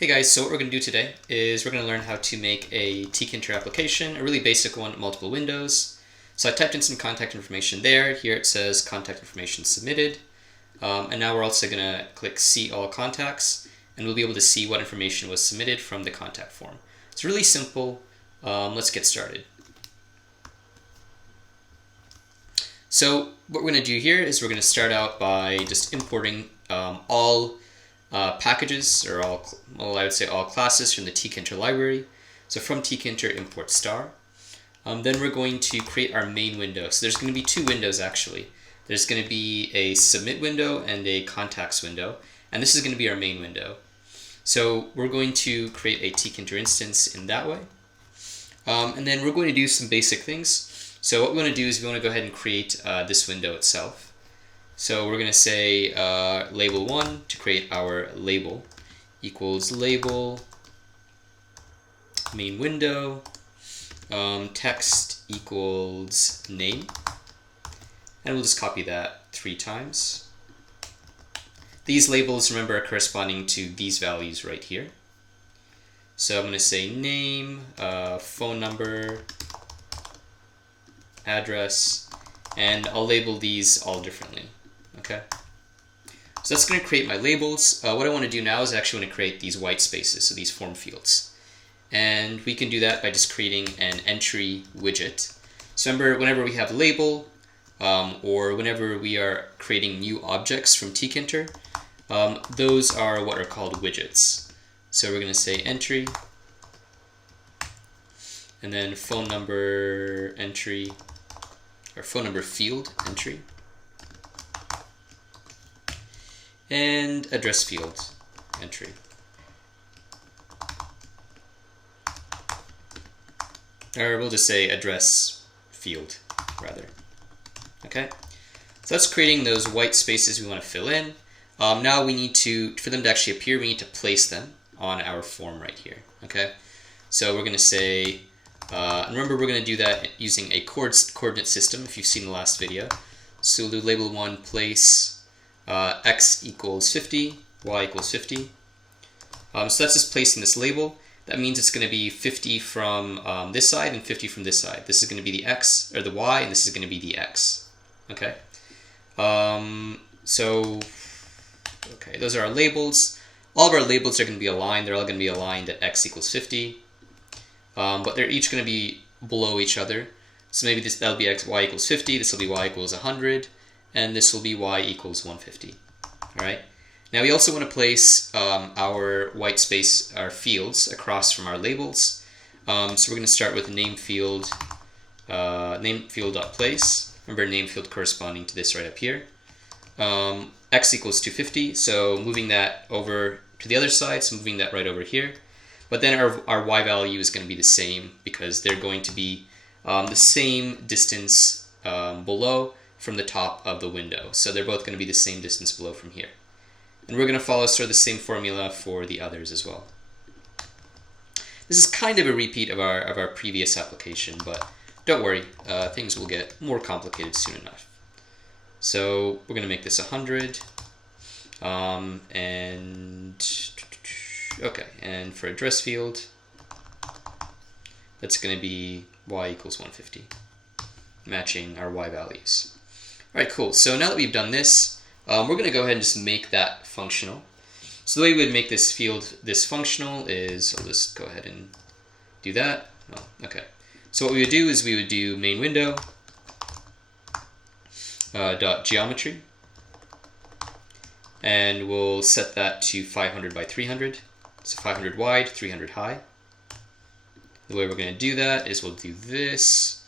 Hey guys, so what we're going to do today is we're going to learn how to make a Tkinter application, a really basic one, multiple windows. So I typed in some contact information there. Here it says contact information submitted. And now we're also going to click see all contacts, and we'll be able to see what information was submitted from the contact form. It's really simple. Let's get started. So what we're going to do here is we're going to start out by just importing all packages, or I would say all classes from the Tkinter library. So from Tkinter, import star. Then we're going to create our main window. So there's going to be two windows actually. There's going to be a submit window and a contacts window, and this is going to be our main window. So we're going to create a Tkinter instance in that way. And then we're going to do some basic things. So what we want to do is we want to go ahead and create this window itself. So we're going to say label 1 to create our label equals label main window, text equals name, and we'll just copy that 3 times. These labels, remember, are corresponding to these values right here. So I'm going to say name, phone number, address, and I'll label these all differently. Okay, so that's going to create my labels. What I want to do now is I actually want to create these white spaces, so these form fields. And we can do that by just creating an entry widget. So remember, whenever we have label, or whenever we are creating new objects from Tkinter, those are what are called widgets. So we're going to say entry, and then phone number entry, or phone number field entry, and address field entry. Or we'll just say address field rather. Okay, so that's creating those white spaces we want to fill in. Now we need to, for them to actually appear, we need to place them on our form right here. Okay, so we're going to say, remember we're going to do that using a coordinate system if you've seen the last video. So we'll do label 1 place x equals 50, y equals 50. So that's just placing this label. That means it's going to be 50 from this side and 50 from this side. This is going to be the x, or the y, and this is going to be the x. Okay. Okay, those are our labels. All of our labels are going to be aligned. They're all going to be aligned at x equals 50. But they're each going to be below each other. So maybe that'll be y equals 50, this will be y equals 100, and this will be y equals 150. All right. Now we also want to place our white space, our fields, across from our labels. So we're going to start with name field, place. Remember, name field corresponding to this right up here. X equals 250, so moving that over to the other side, so moving that right over here. But then our y value is going to be the same because they're going to be the same distance below from the top of the window. So they're both going to be the same distance below from here. And we're going to follow sort of the same formula for the others as well. This is kind of a repeat of our previous application, but don't worry, things will get more complicated soon enough. So we're going to make this 100, and for address field, that's going to be y equals 150, matching our y values. All right, cool. So now that we've done this, we're going to go ahead and just make that functional. So the way we would make this field functional is, I'll just go ahead and do that. Oh, okay. So what we would do is we would do main window dot geometry, and we'll set that to 500 by 300. So 500 wide, 300 high. The way we're going to do that is we'll do this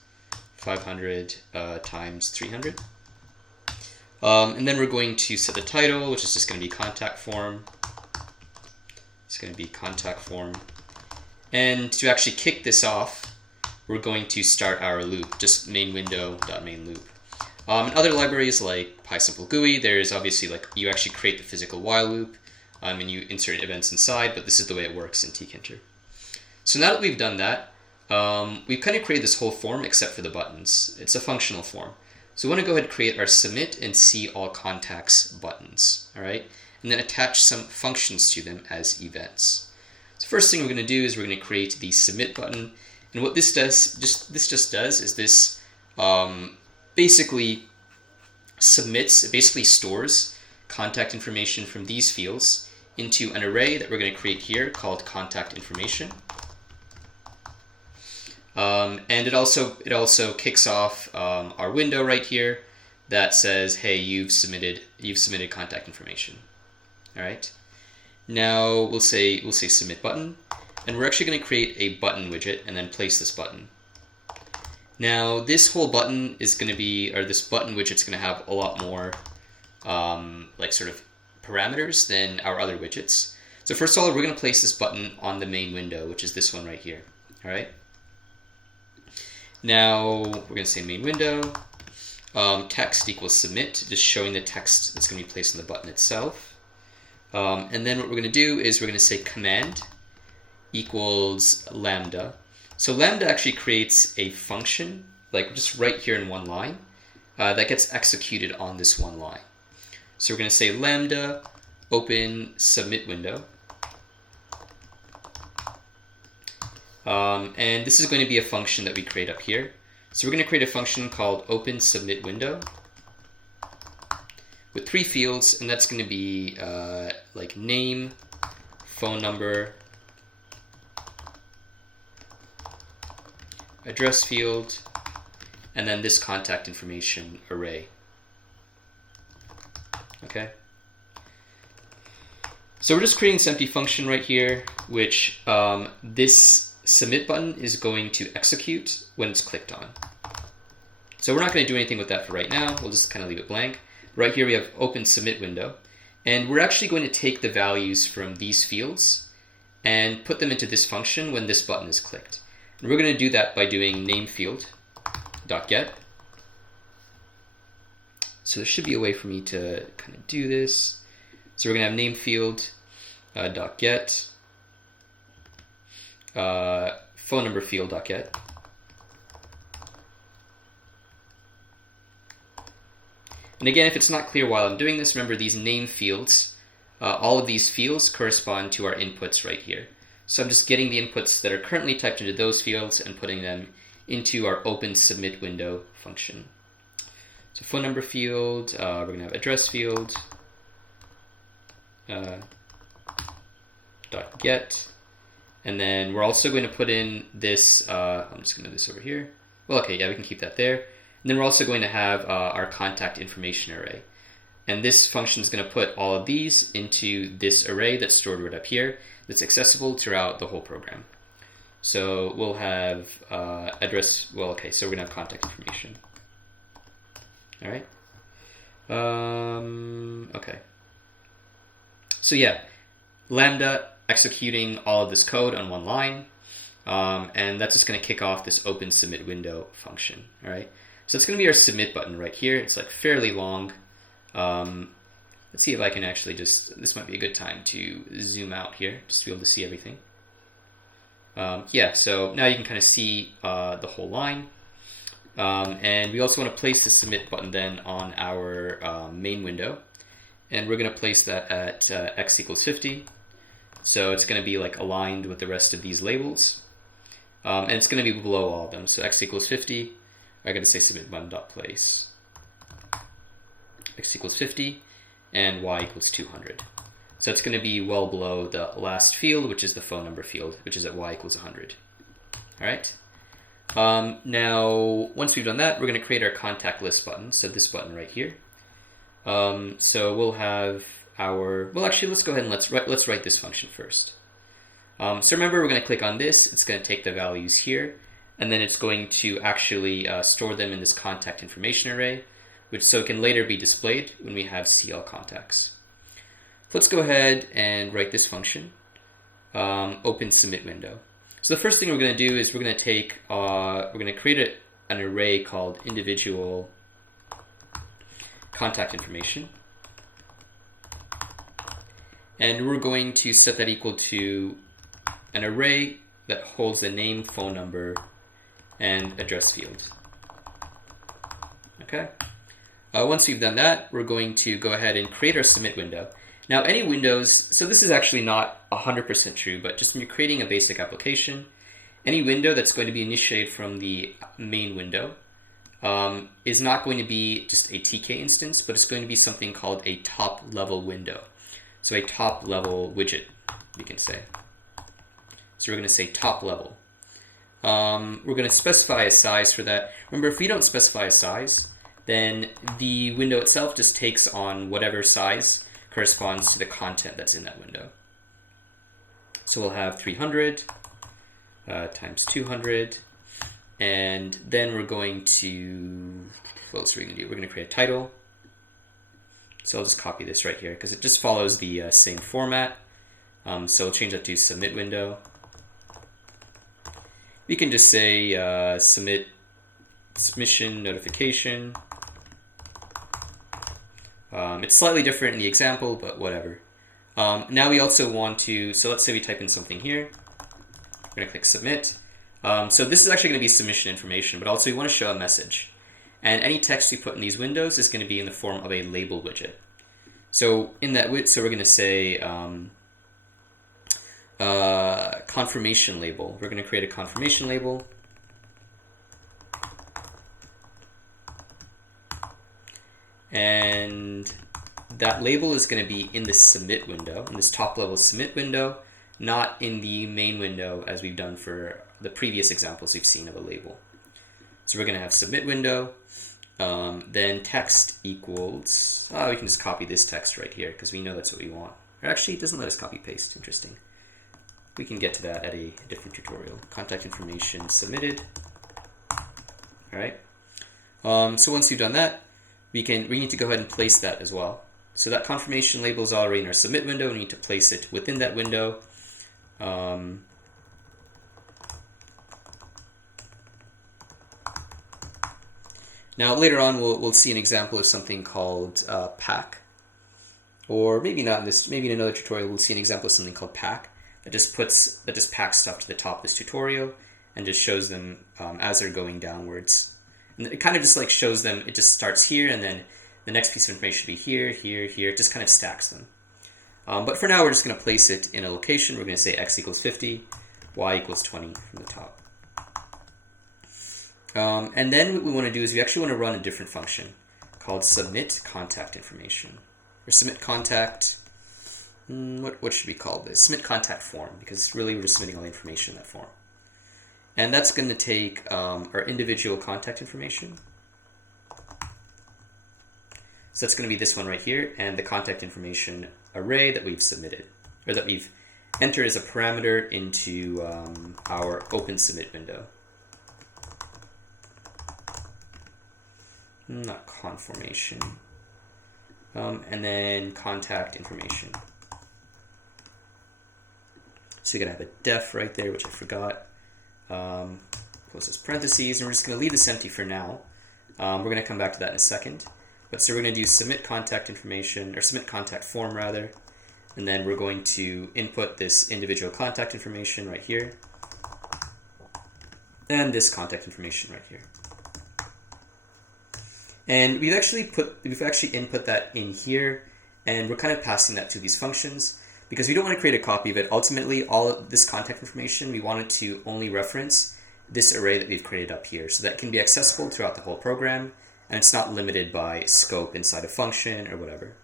500 times 300. And then we're going to set the title, which is just going to be contact form. It's going to be contact form. And to actually kick this off, we're going to start our loop, just main window.main loop. In other libraries like PySimple GUI, there's obviously you actually create the physical while loop, and you insert events inside, but this is the way it works in Tkinter. So now that we've done that, we've kind of created this whole form except for the buttons. It's a functional form. So we want to go ahead and create our submit and see all contacts buttons, all right? And then attach some functions to them as events. So first thing we're going to do is we're going to create the submit button. And what this does, is this basically submits, it basically stores contact information from these fields into an array that we're going to create here called contact information. And it also kicks off our window right here that says, hey, you've submitted contact information. All right. Now we'll say submit button, and we're actually going to create a button widget and then place this button. Now this whole button is going to be, or this button widget's going to have a lot more like sort of parameters than our other widgets. So first of all, we're going to place this button on the main window, which is this one right here. All right. Now we're going to say main window, text equals submit, just showing the text that's going to be placed on the button itself. And then what we're going to do is we're going to say command equals lambda. So lambda actually creates a function, like just right here in one line, that gets executed on this one line. So we're going to say lambda open submit window. And this is going to be a function that we create up here. So we're going to create a function called open submit window with 3 fields, and that's going to be like name, phone number, address field, and then this contact information array. Okay. So we're just creating this empty function right here, which this submit button is going to execute when it's clicked on. So we're not going to do anything with that for right now. We'll just kind of leave it blank. Right here we have open submit window, and we're actually going to take the values from these fields and put them into this function when this button is clicked. And we're going to do that by doing name field dot get. So there should be a way for me to kind of do this. So we're going to have name field dot get, phone number field dot get. And again, if it's not clear while I'm doing this, remember these name fields, all of these fields correspond to our inputs right here. So I'm just getting the inputs that are currently typed into those fields and putting them into our open submit window function. So phone number field, we're going to have address field, dot get, and then we're also going to put in this, I'm just going to do this over here. Well, okay, yeah, we can keep that there. And then we're also going to have our contact information array. And this function is going to put all of these into this array that's stored right up here that's accessible throughout the whole program. So we'll have address, well, okay, so we're going to have contact information. All right. Okay. So yeah, lambda executing all of this code on one line. And that's just going to kick off this open submit window function. All right. So it's going to be our submit button right here. It's like fairly long. Let's see if I can actually just, this might be a good time to zoom out here just to be able to see everything. Yeah, so now you can kind of see the whole line. And we also want to place the submit button then on our main window. And we're going to place that at x equals 50. So it's going to be like aligned with the rest of these labels. And it's going to be below all of them. So x equals 50. I'm going to say submit button dot place x equals 50 and y equals 200. So it's going to be well below the last field, which is the phone number field, which is at y equals 100. All right. Now, once we've done that, we're going to create our contact list button. So this button right here. So we'll have our, well, actually, let's go ahead and let's write this function first. So remember, we're going to click on this. It's going to take the values here. And then it's going to actually store them in this contact information array, which so it can later be displayed when we have CL contacts. So let's go ahead and write this function, open submit window. So the first thing we're going to do is we're going to take, we're going to create an array called individual contact information. And we're going to set that equal to an array that holds the name, phone number, and address field. Okay. Once we've done that, we're going to go ahead and create our submit window. Now, any windows, so this is actually not 100% true, but just when you're creating a basic application, any window that's going to be initiated from the main window is not going to be just a TK instance, but it's going to be something called a top-level window. So a top-level widget, you can say. So we're going to say top-level. We're going to specify a size for that. Remember, if we don't specify a size, then the window itself just takes on whatever size corresponds to the content that's in that window. So we'll have 300 times 200, and then we're going to, what else are we going to do? We're going to create a title. So I'll just copy this right here because it just follows the same format. So we'll change that to submit window. We can just say submission notification. It's slightly different in the example, but whatever. Now we also want to, so let's say we type in something here. We're going to click submit. So this is actually going to be submission information, but also we want to show a message. And any text we put in these windows is going to be in the form of a label widget. So in that, so we're going to say confirmation label. We're going to create a confirmation label. And that label is going to be in the submit window, in this top level submit window, not in the main window as we've done for the previous examples we've seen of a label. So we're going to have submit window, then text equals, we can just copy this text right here because we know that's what we want. Or actually, it doesn't let us copy paste, interesting. We can get to that at a different tutorial. Contact information submitted. All right. So once you've done that, we need to go ahead and place that as well. So that confirmation label is already in our submit window. We need to place it within that window. Now later on, we'll see an example of something called pack, or maybe not in this. Maybe in another tutorial, we'll see an example of something called pack that just packs stuff to the top of this tutorial and just shows them as they're going downwards. And it kind of just like shows them, it just starts here and then the next piece of information will be here, here, here. It just kind of stacks them. But for now, we're just going to place it in a location. We're going to say x equals 50, y equals 20 from the top. And then what we want to do is we actually want to run a different function called submit contact information. Or submit contact, what should we call this? Submit contact form, because really we're just submitting all the information in that form. And that's going to take our individual contact information. So that's going to be this one right here, and the contact information array that we've submitted, or that we've entered as a parameter into our open submit window. Not conformation. And then contact information. So you're going to have a def right there, which I forgot. Close this parentheses, and we're just going to leave this empty for now. We're going to come back to that in a second. But so we're going to do submit contact information, or submit contact form rather, and then we're going to input this individual contact information right here, and this contact information right here. And we've actually input that in here, and we're kind of passing that to these functions because we don't want to create a copy of it. Ultimately, all of this contact information, we want it to only reference this array that we've created up here, so that it can be accessible throughout the whole program, and it's not limited by scope inside a function or whatever.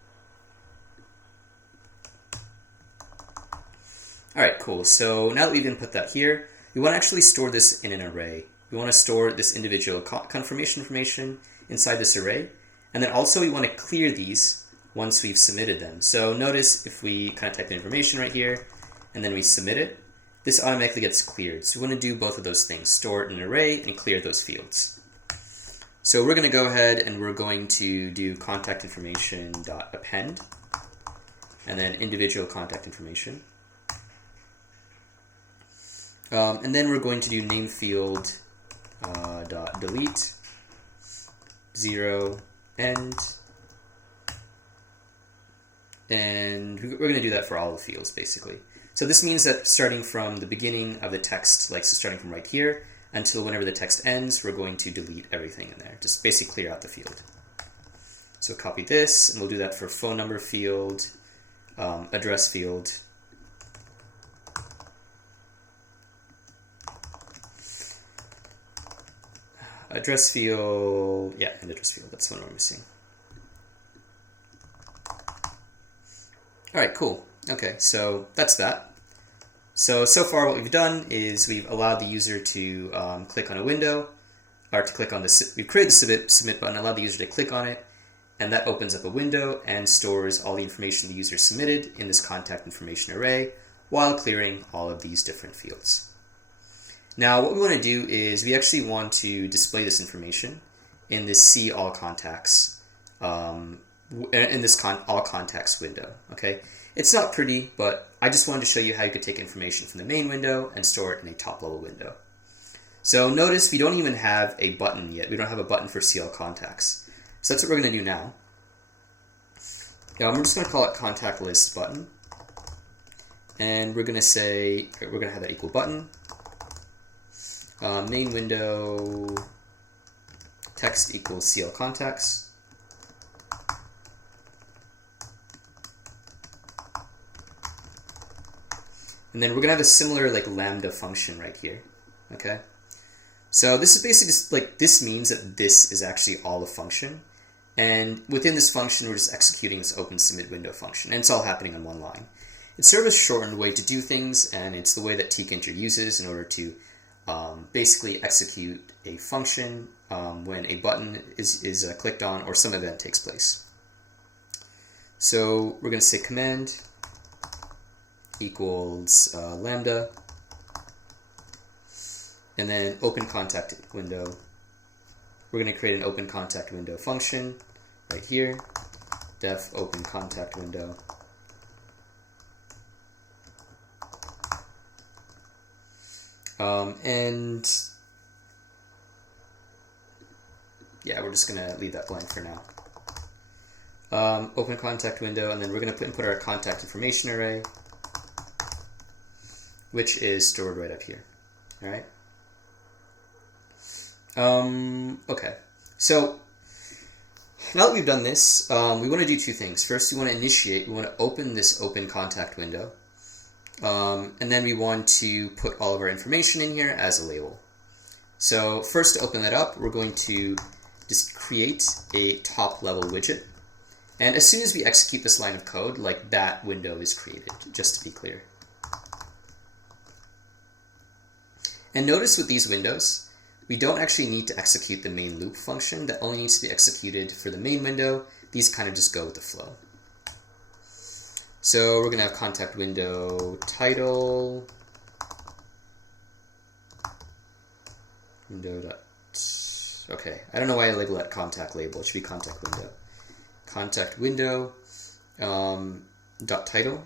All right, cool. So now that we've input that here, we want to actually store this in an array. We want to store this individual confirmation information inside this array, and then also we want to clear these once we've submitted them. So notice if we kind of type in information right here, and then we submit it, this automatically gets cleared. So we want to do both of those things, store it in an array and clear those fields. So we're going to go ahead and we're going to do contact information dot append, and then individual contact information. And then we're going to do name field dot delete 0 end, and we're going to do that for all the fields basically. So this means that starting from the beginning of the text, like so starting from right here until whenever the text ends, we're going to delete everything in there, just basically clear out the field. So copy this, and we'll do that for phone number field, address field yeah, an address field, that's what we're missing. Alright, cool. Okay, so that's that. So far what we've done is we've allowed the user to click on a window, or to click on we've created the submit button, allowed the user to click on it, and that opens up a window and stores all the information the user submitted in this contact information array while clearing all of these different fields. Now what we want to do is we actually want to display this information in this see all contacts, in this all contacts window. Okay, it's not pretty, but I just wanted to show you how you could take information from the main window and store it in a top level window. So notice we don't even have a button yet. We don't have a button for see all contacts. So that's what we're going to do now. We're just going to call it contact list button, and we're going to say we're going to have that equal button. Main window text equals see all contacts. And then we're going to have a similar like lambda function right here. Okay. So this is basically just like, this means that this is actually all a function. And within this function, we're just executing this open submit window function. And it's all happening on one line. It's sort of a shortened way to do things, and it's the way that Tkinter uses in order to basically execute a function when a button is clicked on or some event takes place. So we're going to say command equals lambda, and then open contact window. We're going to create an open contact window function right here, def open contact window. And yeah, we're just going to leave that blank for now. Open contact window, and then we're going to input our contact information array, which is stored right up here. All right. Okay. So now that we've done this, we want to do two things. First, we want to open this open contact window. And then we want to put all of our information in here as a label. So first, to open that up, we're going to just create a top level widget. And as soon as we execute this line of code, like, that window is created, just to be clear. And notice with these windows, we don't actually need to execute the main loop function. That only needs to be executed for the main window. These kind of just go with the flow. So we're going to have contact window title, okay, I don't know why I label that contact label. It should be contact window. Contact window dot title,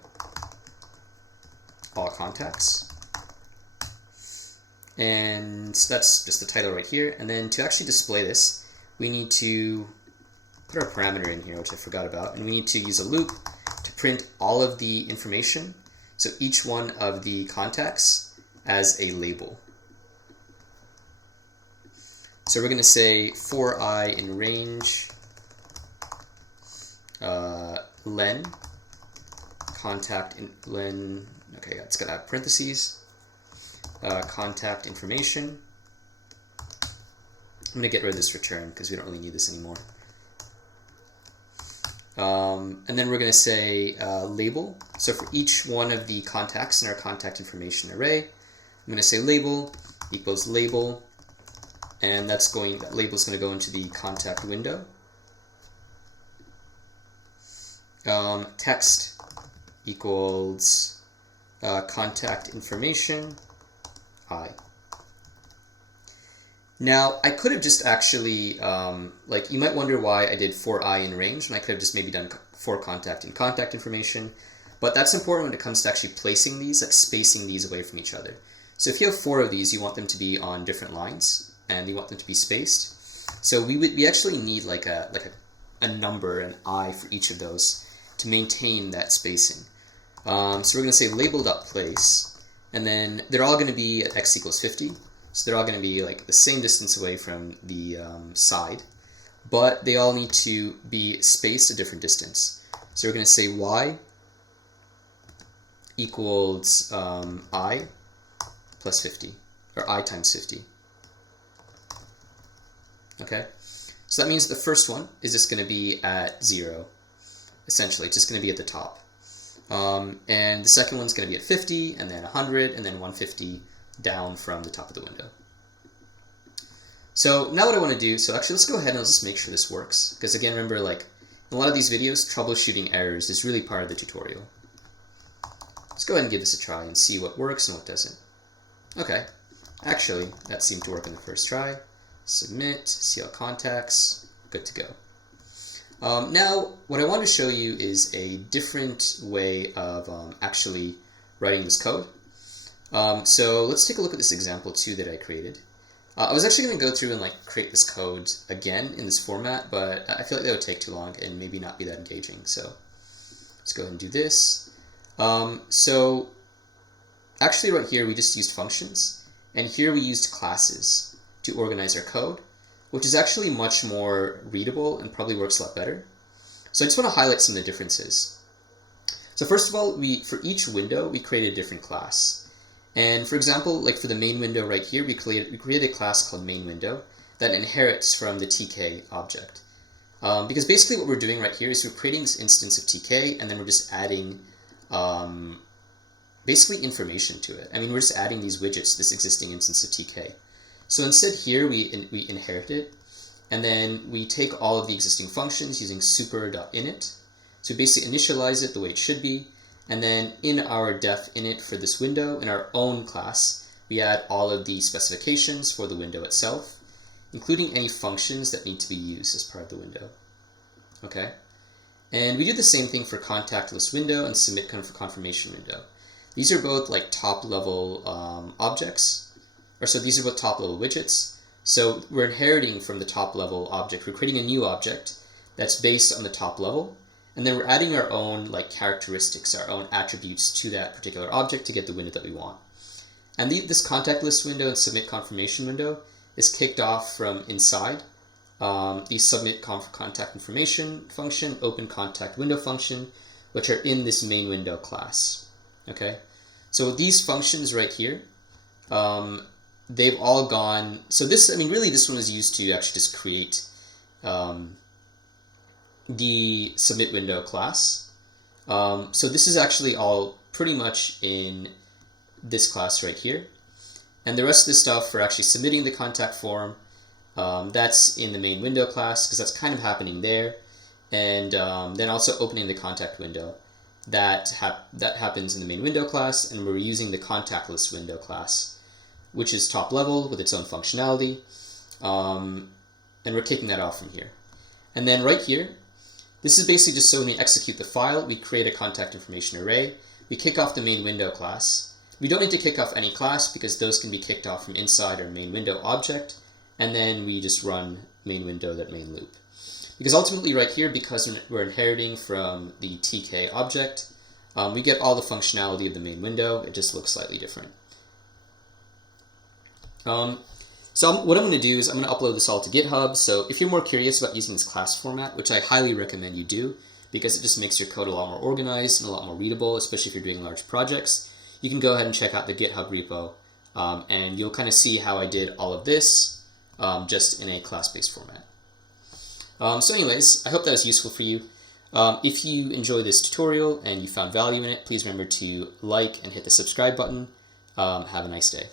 all contacts. And so that's just the title right here. And then to actually display this, we need to put our parameter in here, which I forgot about, and we need to use a loop to print all of the information, so each one of the contacts as a label. So we're going to say for I in range len contact in len, okay, it's got to have parentheses, contact information. I'm going to get rid of this return because we don't really need this anymore. And then we're going to say label. So for each one of the contacts in our contact information array, I'm going to say label equals label, and that label is going to go into the contact window. Text equals contact information I. Now, I could have just actually, like, you might wonder why I did for I in range, and I could have just maybe done for contact and contact information, but that's important when it comes to actually placing these, like spacing these away from each other. So if you have 4 of these, you want them to be on different lines, and you want them to be spaced. So we actually need like a number, an I for each of those to maintain that spacing. So we're going to say label.place, and then they're all going to be at x equals 50. So they're all going to be like the same distance away from the side, but they all need to be spaced a different distance. So we're going to say y equals I plus 50, or I times 50. Okay, so that means the first one is just going to be at 0, essentially. It's just going to be at the top. And the second one's going to be at 50, and then 100, and then 150 down from the top of the window. So now what I want to do, so actually let's go ahead and let's just make sure this works. Because again, remember, like, in a lot of these videos, troubleshooting errors is really part of the tutorial. Let's go ahead and give this a try and see what works and what doesn't. Okay, actually, that seemed to work in the first try. Submit, see all contacts, good to go. Now, what I want to show you is a different way of actually writing this code. So let's take a look at this example 2 that I created. I was actually going to go through and create this code again in this format, but I feel like that would take too long and maybe not be that engaging. So let's go ahead and do this. So actually right here we just used functions, and here we used classes to organize our code, which is actually much more readable and probably works a lot better. So I just want to highlight some of the differences. So first of all, for each window, we created a different class. And for example, like for the main window right here, we created a class called main window that inherits from the TK object. Because basically what we're doing right here is we're creating this instance of TK, and then we're just adding basically information to it. I mean, we're just adding these widgets to this existing instance of TK. So instead here, we inherit it, and then we take all of the existing functions using super.init. So we basically initialize it the way it should be, and then in our def init for this window, in our own class, we add all of the specifications for the window itself, including any functions that need to be used as part of the window. Okay? And we do the same thing for contact list window and submit confirmation window. These are both like top-level objects. So these are both top-level widgets. So we're inheriting from the top-level object. We're creating a new object that's based on the top level, and then we're adding our own characteristics, our own attributes to that particular object to get the window that we want. And this contact list window and submit confirmation window is kicked off from inside the submit contact information function, open contact window function, which are in this main window class. Okay, so these functions right here, they've all gone. So this, I mean, really, this one was used to actually just create the submit window class. So this is actually all pretty much in this class right here, and the rest of the stuff for actually submitting the contact form, that's in the main window class because that's kind of happening there, and then also opening the contact window, that happens in the main window class, and we're using the contact list window class, which is top level with its own functionality, and we're kicking that off from here. And then right here, this is basically just so when we execute the file, we create a contact information array, we kick off the main window class. We don't need to kick off any class because those can be kicked off from inside our main window object, and then we just run main window, that main loop. Because ultimately right here, because we're inheriting from the TK object, we get all the functionality of the main window, it just looks slightly different. So what I'm going to do is I'm going to upload this all to GitHub, so if you're more curious about using this class format, which I highly recommend you do, because it just makes your code a lot more organized and a lot more readable, especially if you're doing large projects, you can go ahead and check out the GitHub repo, and you'll kind of see how I did all of this just in a class-based format. So anyways, I hope that was useful for you. If you enjoyed this tutorial and you found value in it, please remember to like and hit the subscribe button. Have a nice day.